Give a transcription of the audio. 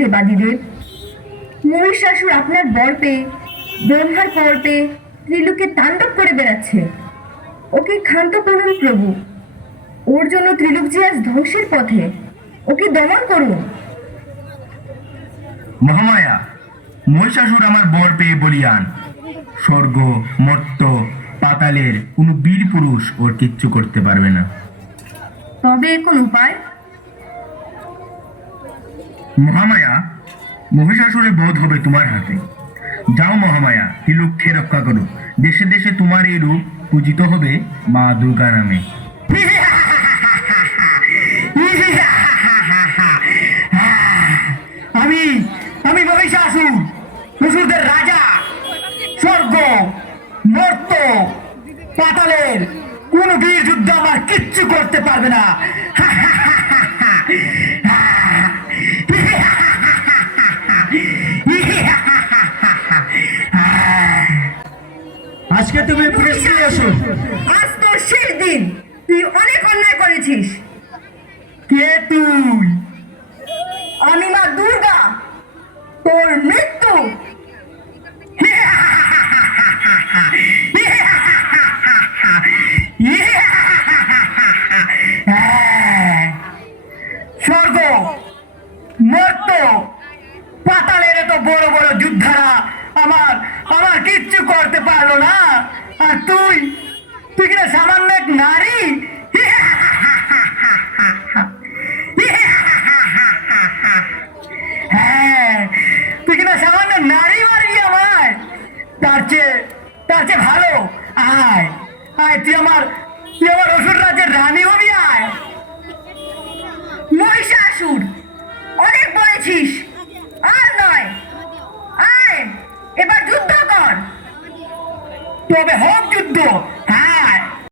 দেবাদিদেব। মহিষাসুর আপনার বর পেয়ে, ব্রহ্মার পর পেয়ে ত্রিলোকে তাণ্ডব করে বেড়াচ্ছে। ওকে ক্ষান্ত করুন প্রভু, ওর জন্য ত্রিলোক যে আজ ধ্বংসের পথে। ওকে দমন করুন। মহামায়া, মহিষাসুর আমার বর পেয়ে বলিয়ান। স্বর্গ, মর্ত, পাতালের কোনো বীর পুরুষ ওর কিচ্ছু করতে পারবে না। তবে কোন উপায়? মহামায়া, মহিষাসুরের বধ হবে তোমার হাতে। যাও মহামায়া, ত্রিলোককে রক্ষা করো। দেশে দেশে তোমার এই রূপ পূজিত হবে মা দুর্গা নামে। আমি আমি মহিষাসুর, অসুরদের রাজা। স্বর্গ, মর্ত, পাতালের কোন বীর যুদ্ধ আমার কিচ্ছু করতে পারবে না। আজকে তুমি পুলিশ নিয়ে এসো। আজ তোর শেষ দিন। তুই অনেক অন্যায় করেছিস। কে তুই? আমি মা দুর্গা, তোর মৃত্যু। স্বর্গ, মর্ত, পাতালের এত বড় বড় যোদ্ধারা আমার আমার কিচ্ছু করতে পারলো না। আর তুই তুই কিনা সামান্য এক নারী। হ্যাঁ, তুই কিনা সামান্য নারী মারবি আমায়। তার চেয়ে ভালো আয় আয়, তুই আমার অসুর রাজ্যের রানী হবি। আয়। মহিষাসুর, অনেক বলেছিস, আর নয়। আয়, এবার যুদ্ধ কর। তবে হোক যুদ্ধ।